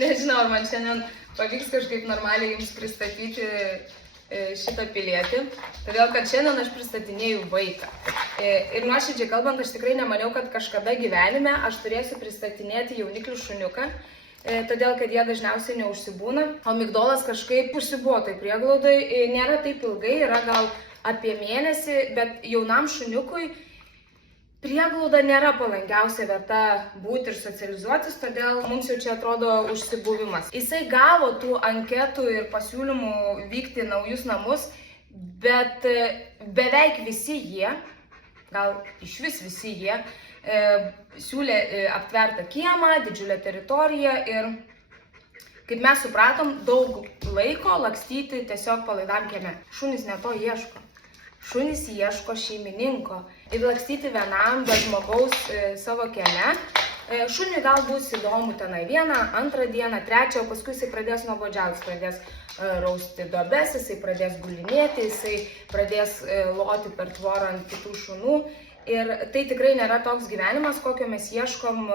Nežinau, ar man šiandien pavyks kažkaip normaliai jums pristatyti šitą pilietį, todėl kad šiandien aš pristatinėju vaiką. Ir nuoširdžiai kalbant, aš tikrai nemaniau, kad kažkada gyvenime aš turėsiu pristatinėti jauniklių šuniuką, todėl kad jie dažniausiai neužsibūna, o Migdolas kažkaip užsibuvo tai prieglaudai, nėra taip ilgai, yra gal apie mėnesį, bet jaunam šuniukui prieglauda nėra palankiausia vieta būti ir socializuotis, todėl mums jau čia atrodo užsibuvimas. Jisai gavo tų anketų ir pasiūlymų vykti į naujus namus, bet beveik visi jie, gal iš vis visi jie, siūlė aptvertą kiemą, didžiulę teritoriją ir, kaip mes supratom, daug laiko lakstyti tiesiog palaidam kieme. Šunys ne to ieško. Šunys ieško šeimininko ir lakstyti vienam be žmogaus savo kieme. Šuniui gal bus įdomu tenai vieną, antrą dieną, trečią, o paskui jisai pradės nuobodžiauti, pradės rausti duobes, jisai pradės gulinėti, jisai pradės loti per tvorą ant kitų šunų. Ir tai tikrai nėra toks gyvenimas, kokio mes ieškom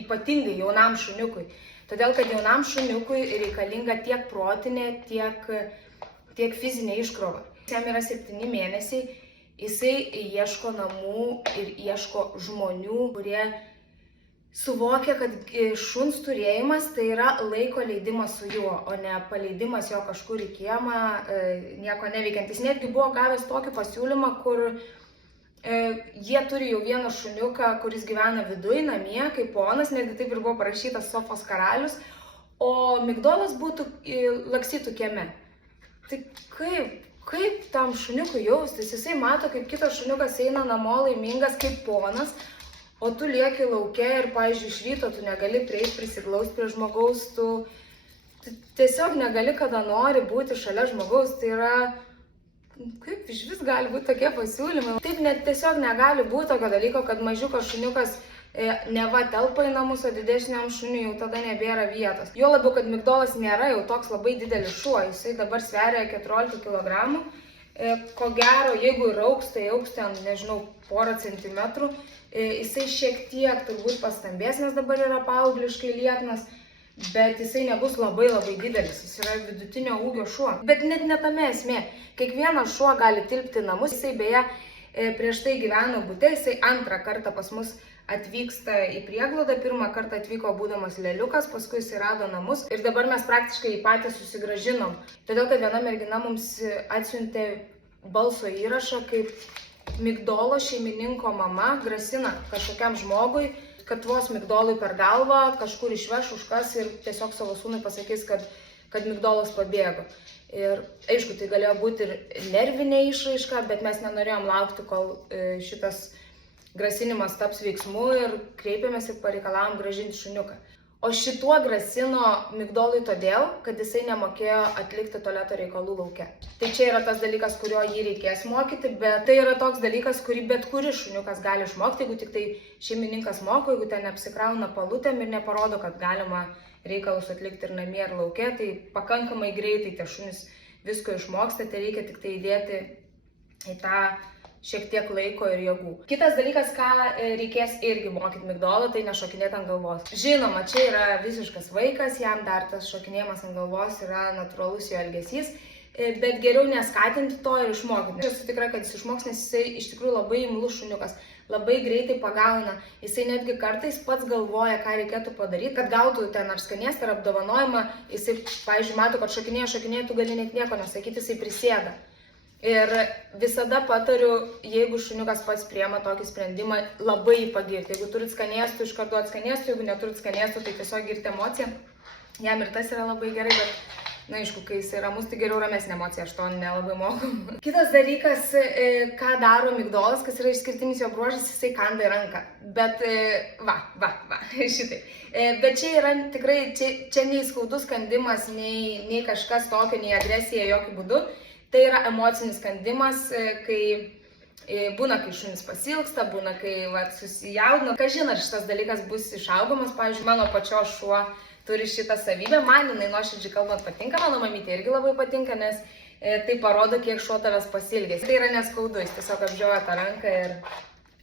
ypatingai jaunam šuniukui. Todėl, kad jaunam šuniukui reikalinga tiek protinė, tiek fizinė iškrova. Jam yra 7 mėnesiai, jisai ieško namų ir ieško žmonių, kurie suvokia, kad šuns turėjimas tai yra laiko leidimas su juo, o ne paleidimas jo kažkur į kiemą, nieko neveikiant. Jis netgi buvo gavęs tokį pasiūlymą, kur jie turi jau vieną šuniuką, kuris gyvena viduj, namie, kaip ponas, netgi taip ir buvo parašytas sofos karalius, o Migdolas būtų lakstytų kieme. Tai kaip tam šuniukui jaustis? Jisai mato, kaip kitas šuniukas eina namo laimingas kaip ponas, o tu lieki lauke ir, pavyzdžiui, iš ryto tu negali prieiti prisiglausti prie žmogaus, tu tiesiog negali kada nori būti šalia žmogaus. Tai yra, kaip iš vis gali būti tokie pasiūlymai? Taip net tiesiog negali būti tokio dalyko, kad mažiukas šuniukas neva telpa į namus, o didesniam šuniui jau tada nebėra vietos. Jo labiau, kad Migdolas nėra jau toks labai didelis šuo, jisai dabar sveria 14 kg. Ko gero, jeigu ir augs, tai augs ten, nežinau, porą centimetrų. Jisai šiek tiek turbūt pastambės, nes dabar yra paaugliškai lieknas, bet jisai nebus labai didelis, jis yra vidutinio ūgio šuo. Bet net ne tame esmė. Kiekvienas šuo gali tilpti į namus, jisai beje prieš tai gyveno bute, jisai antrą kartą pas mus atvyksta į prieglaudą, pirmą kartą atvyko būdamas leliukas, paskui jis rado namus ir dabar mes praktiškai jį patys susigrąžinom. Todėl, kad viena mergina mums atsiuntė balso įrašą, kaip Migdolo šeimininko mama grasina kažkokiam žmogui, kad vos Migdolui per galvą kažkur išveš užkas ir tiesiog savo sūnui pasakys, kad Migdolas pabėgo. Ir aišku, tai galėjo būti ir nervinė išraiška, bet mes nenorėjom laukti, kol šitas grasinimas taps veiksmu ir kreipėmės ir pareikalavom grąžinti šuniuką. O šituo grasino Migdolui todėl, kad jisai nemokėjo atlikti tualeto reikalų lauke. Tai čia yra tas dalykas, kurio jį reikės mokyti, bet tai yra toks dalykas, kurį bet kuris šuniukas gali išmokti, jeigu tik tai šeimininkas moko, jeigu ten neapsikrauna palutėm ir neparodo, kad galima reikalus atlikti ir namie ir lauke, tai pakankamai greitai tie šunys visko išmoksta, tai reikia tik tai įdėti į tą šiek tiek laiko ir jėgų. Kitas dalykas, ką reikės irgi mokyti Migdolo, tai nešokinėti ant galvos. Žinoma, čia yra visiškas vaikas, jam dar tas šokinėjimas ant galvos yra natūralus jo elgesys, bet geriau neskatinti to ir išmokyti. Aš esu tikra, kad jis išmoks, nes jisai iš tikrųjų labai imlus šuniukas, labai greitai pagauna. Jisai netgi kartais pats galvoja, ką reikėtų padaryti, kad gautų ten ar skanėstą, ar apdovanojimą. Jisai, pavyzdžiui, mato, kad šokinėja, tu gali net nieko nesakyti, jisai prisėda. Ir visada patariu, jeigu šuniukas pats priema tokį sprendimą, labai jį pagirti. Jeigu turit skanėstų, iš karto atskanėstų, jeigu neturit skanėstų, tai tiesiog girti emociją. Jam ir tas yra labai gerai, bet, na, aišku, kai jis yra ramus, tai geriau ramesnė emocija, aš to nelabai moku. Kitas dalykas, ką daro Migdolas, kas yra išskirtinis jo bruožas, jisai kanda į ranką. Bet, šitai. Bet čia yra tikrai, čia nei skaudus kandimas, nei kažkas tokio, nei agresija jokių būdų. Tai yra emocinis kandimas, kai būna, kai šunis pasilgsta, būna, kai susijaudina. Kažin, ar šitas dalykas bus išaugomas, pavyzdžiui, mano pačios šuo turi šitą savybę, man jinai nuoširdžiai kalbant patinka, mano mamytė irgi labai patinka, nes tai parodo, kiek šuo tavęs pasilgės. Tai yra neskaudu, jis tiesiog apžioja tą ranką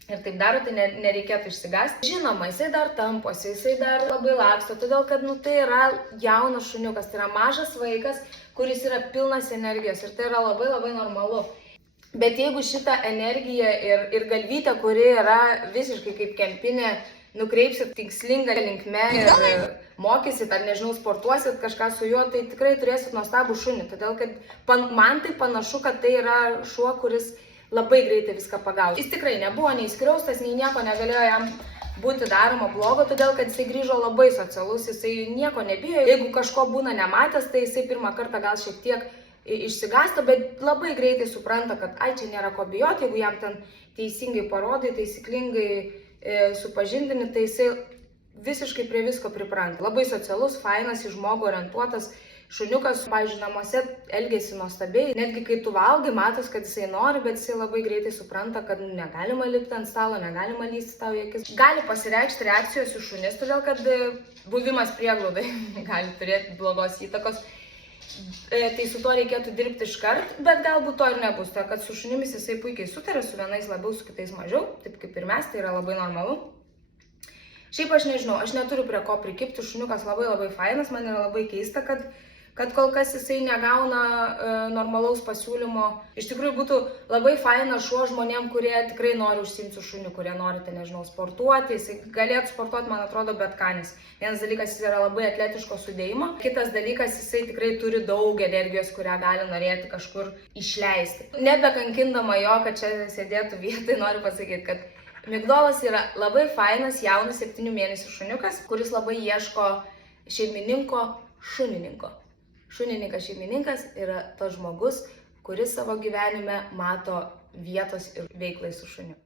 ir taip daro, tai nereikėtų išsigąsti. Žinoma, jisai dar tamposi, jisai dar labai laksto, todėl kad tai yra jaunas šuniukas, tai yra mažas vaikas, kuris yra pilnas energijos ir tai yra labai labai normalu. Bet jeigu šitą energiją ir galvytę, kuri yra visiškai kaip kempinė, nukreipsit tikslingą linkme ir mokysit, ar nežinau, sportuosit kažką su juo, tai tikrai turėsit nuostabų šunį. Todėl, kad man tai panašu, kad tai yra šuo, kuris labai greitai viską pagaus. Jis tikrai nebuvo nei skriaustas, nei nieko negalėjo jam būti daroma blogo, todėl, kad jisai grįžo labai socialus, jisai nieko nebijo. Jeigu kažko būna nematęs, tai jisai pirmą kartą gal šiek tiek išsigąsta, bet labai greitai supranta, kad ai, čia nėra ko bijoti, jeigu jam ten teisingai parodai, taisyklingai supažindini, tai jisai visiškai prie visko pripranta. Labai socialus, fainas, į žmogų orientuotas šuniukas, pavyzdžiui, namuose elgėsi nuostabiai. Netgi kai tu valgai, matos, kad jisai nori, bet jisai labai greitai supranta, kad negalima lipti ant stalo, negalima lysti tau į akis. Gali pasireikšti reakcijos į šunis, todėl kad buvimas prieglaudai gali turėti blogos įtakos. Tai su to reikėtų dirbti iškart, bet galbūt to ir nebus. Tai kad su šunimis jisai puikiai sutarė, su vienais labiau, su kitais mažiau, taip kaip ir mes, tai yra labai normalu. Šiaip aš nežinau, aš neturiu prie ko prikipti, šuniukas labai fainas, man yra labai keista, kad kol kas jisai negauna normalaus pasiūlymo. Iš tikrųjų būtų labai faina šuo žmonėm, kurie tikrai nori užsiimti su šuniu, kurie nori, tai nežinau, sportuoti. Jisai galėtų sportuoti, man atrodo, bet ką, nes vienas dalykas jis yra labai atletiško sudėjimo, kitas dalykas jisai tikrai turi daug energijos, kurią gali norėti kažkur išleisti. Nebekankindama jo, kad čia sėdėtų vietoj, noriu pasakyti, kad Migdolas yra labai fainas, jaunas 7 mėnesių šuniukas, kuris labai ieško šeimininko, šunininko. Šunininkas šeimininkas yra tas žmogus, kuris savo gyvenime mato vietos ir veiklai su šuniu.